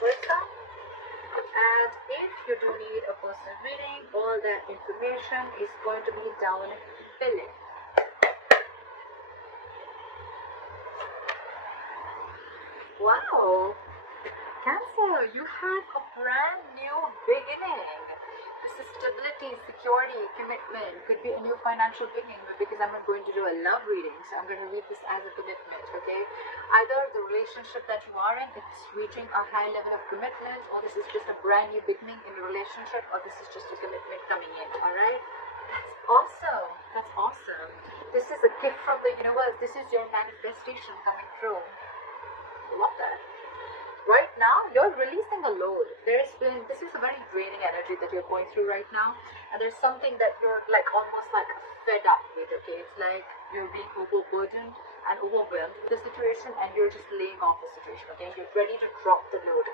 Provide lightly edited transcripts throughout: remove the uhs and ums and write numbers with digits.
versa. And if you do need a personal reading, all that information is going to be down below. Wow, Cancer, you have a brand new beginning. This is stability, security, commitment. Could be a new financial beginning, because I'm not going to do a love reading, so I'm going to read this as a commitment, okay? Either the relationship that you are in, it's reaching a high level of commitment, or this is just a brand new beginning in a relationship, or this is just a commitment coming in, alright? That's awesome. That's awesome. This is a gift from the universe. This is your manifestation coming through. Love that. Right now, you're releasing a load. This is a very draining energy that you're going through right now, and there's something that you're like almost like fed up with, okay? It's like you're being overburdened and overwhelmed with the situation, and you're just laying off the situation, okay? You're ready to drop the load.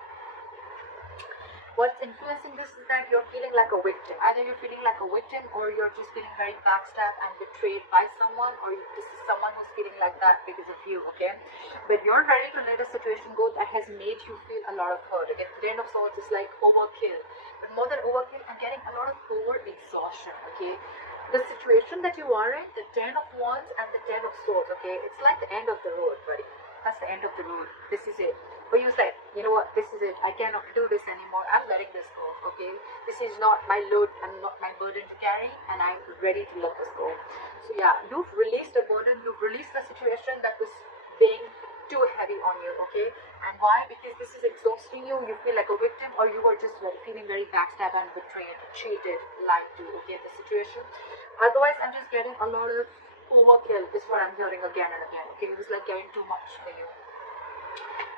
What's influencing this is that you're feeling like a victim. Either you're feeling like a victim, or you're just feeling very backstabbed and betrayed by someone, or this is someone who's feeling like that because of you, okay? But you're ready to let a situation go that has made you feel a lot of hurt. Again, the Ten of Swords is like overkill. But more than overkill, I'm getting a lot of over-exhaustion, okay? The situation that you are in, the Ten of Wands and the Ten of Swords, okay? It's like the end of the road, buddy. That's the end of the road. This is it. But you said, you know what, this is it. I cannot do this anymore. I'm letting this go, okay? This is not my load and not my burden to carry, and I'm ready to let this go. So yeah, you've released a burden. You've released the situation that was being too heavy on you, okay? And why? Because this is exhausting you. You feel like a victim, or you are just feeling very backstabbed and betrayed, cheated, lied to, okay, the situation. Otherwise, I'm just getting a lot of overkill is what I'm hearing again and again, okay? It was like getting too much for you.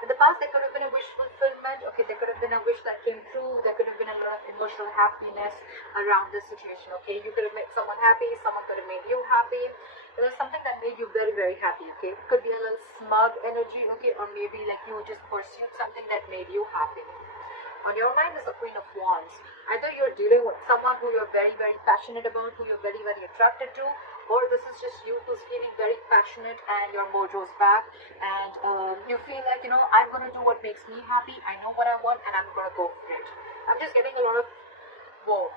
In the past, there could have been a wish fulfillment, okay? There could have been a wish that came true. There could have been a lot of emotional happiness around this situation, okay? You could have made someone happy. Someone could have made you happy. There was something that made you very, very happy, okay? It could be a little smug energy, okay? Or maybe like you just pursued something that made you happy. On your mind is the Queen of Wands. Either you're dealing with someone who you're very, very passionate about, who you're very, very attracted to, or this is just you who's feeling very passionate and your mojo's back, and you feel like, you know, I'm going to do what makes me happy. I know what I want, and I'm going to go for it. I'm just getting a lot of, whoa,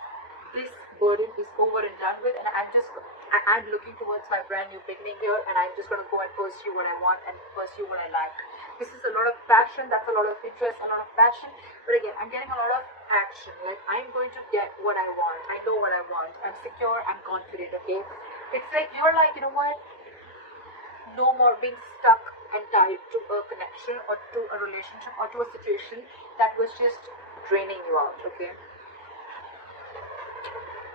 this burden is over and done with, and I'm looking towards my brand new beginning here, and I'm just going to go and pursue what I want and pursue what I like. This is a lot of passion. That's a lot of interest, a lot of passion. But again, I'm getting a lot of action. Like, I'm going to get what I want. I know what I want. I'm secure. I'm confident, okay? It's like you're like, you know what? No more being stuck and tied to a connection or to a relationship or to a situation that was just draining you out, okay?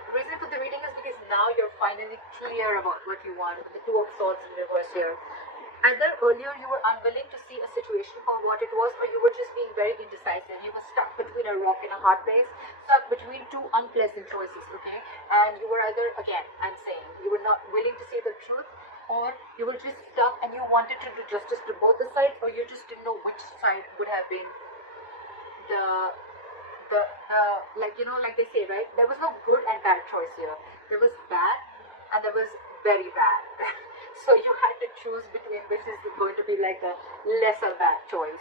The reason for the reading is because now you're finally clear about what you want. The Two of Swords in reverse here. Either earlier you were unwilling to see a situation for what it was, or you were just being very indecisive. You were stuck between a rock and a hard place, stuck between two unpleasant choices, okay? And you were either, again, I'm saying, you were not willing to see the truth, or you were just stuck and you wanted to do justice to both the sides, or you just didn't know which side would have been like, you know, like they say, right? There was no good and bad choice here. There was bad and there was very bad. So you had to choose between which is going to be like a lesser bad choice,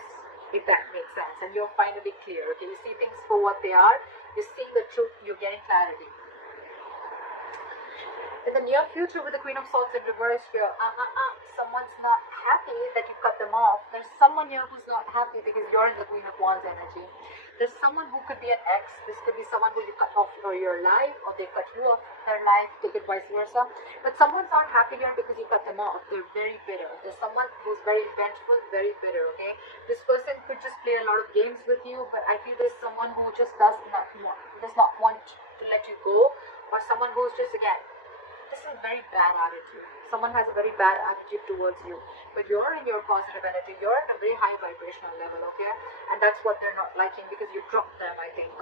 if that makes sense. And you're finally clear, okay? You see things for what they are. You're seeing the truth. You're getting clarity. In the near future, with the Queen of Swords in reverse here, someone's not happy that you cut them off. There's someone here who's not happy because you're in the Queen of Wands energy. There's someone who could be an ex. This could be someone who you cut off for your life, or they cut you off their life, take it vice versa. But someone's not happy here because you cut them off. They're very bitter. There's someone who's very vengeful, very bitter, okay? This person could just play a lot of games with you, but I feel there's someone who just does not want to let you go, or someone who's just, again, this is a very bad attitude. Someone has a very bad attitude towards you. But you're in your positive energy. You're at a very high vibrational level, okay? And that's what they're not liking, because you dropped them, I think.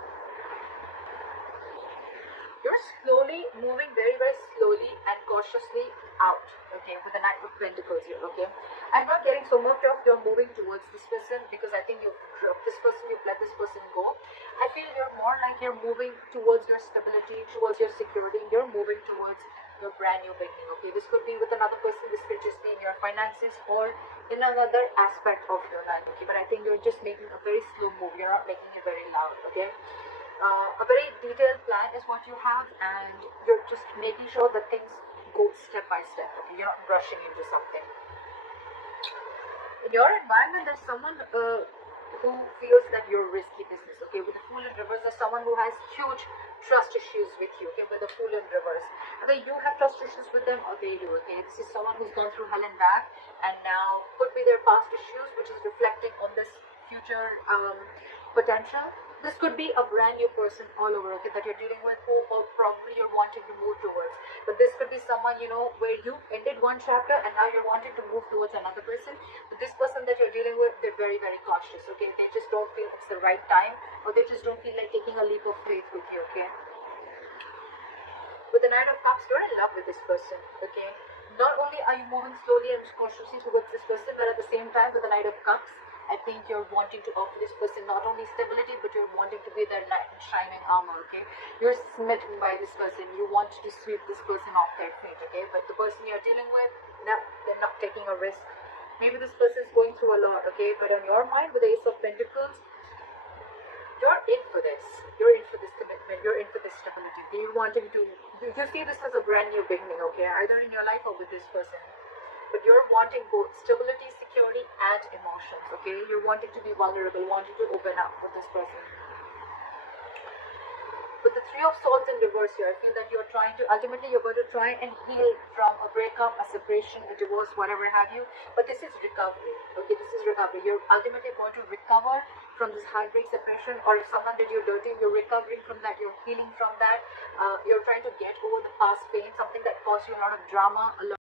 You're slowly moving, very, very slowly and cautiously out, okay, with the Knight of Pentacles here, okay? I'm not getting so much of you're moving towards this person, because I think you've dropped this person, you've let this person go. I feel you're more like you're moving towards your stability, towards your security. You're moving towards your brand new beginning, okay? This could be with another person. This could just be your finances or in another aspect of your life, okay? But I think you're just making a very slow move. You're not making it very loud, okay? A very detailed plan is what you have, and you're just making sure that things go step by step, okay? You're not rushing into something. In your environment, there's someone who feels that you're risky business, okay? With the Fool in reverse, there's someone who has huge trust issues with you, okay? With the Fool in reverse, either you have trust issues with them or they do, okay? This is someone who's gone through hell and back, and now could be their past issues, which is reflecting on this future potential. This could be a brand new person all over, okay, that you're dealing with, who or probably you're wanting to move towards. But this could be someone, you know, where you ended one chapter and now you're wanting to move towards another person. But this person that you're dealing with, they're very, very cautious, okay? They just don't feel it's the right time, or they just don't feel like taking a leap of faith with you, okay? With the Knight of Cups, you're in love with this person, okay? Not only are you moving slowly and cautiously towards this person, but at the same time, with the Knight of Cups, I think you're wanting to offer this person not only stability, but you're wanting to be their knight in shining armor, okay? You're smitten by this person. You want to sweep this person off their feet, okay? But the person you're dealing with, no, they're not taking a risk. Maybe this person is going through a lot, okay? But on your mind, with the Ace of Pentacles, you're in for this. You're in for this commitment. You're in for this stability. You're wanting to, you see this as a brand new beginning, okay? Either in your life or with this person. But you're wanting both stability, security, and emotions, okay? You're wanting to be vulnerable, wanting to open up with this person. With the Three of Swords in reverse here, I feel that you're trying to, ultimately you're going to try and heal from a breakup, a separation, a divorce, whatever have you. But this is recovery, okay? This is recovery. You're ultimately going to recover from this heartbreak, separation, or if someone did you dirty, you're recovering from that, you're healing from that. You're trying to get over the past pain, something that caused you a lot of drama, a lot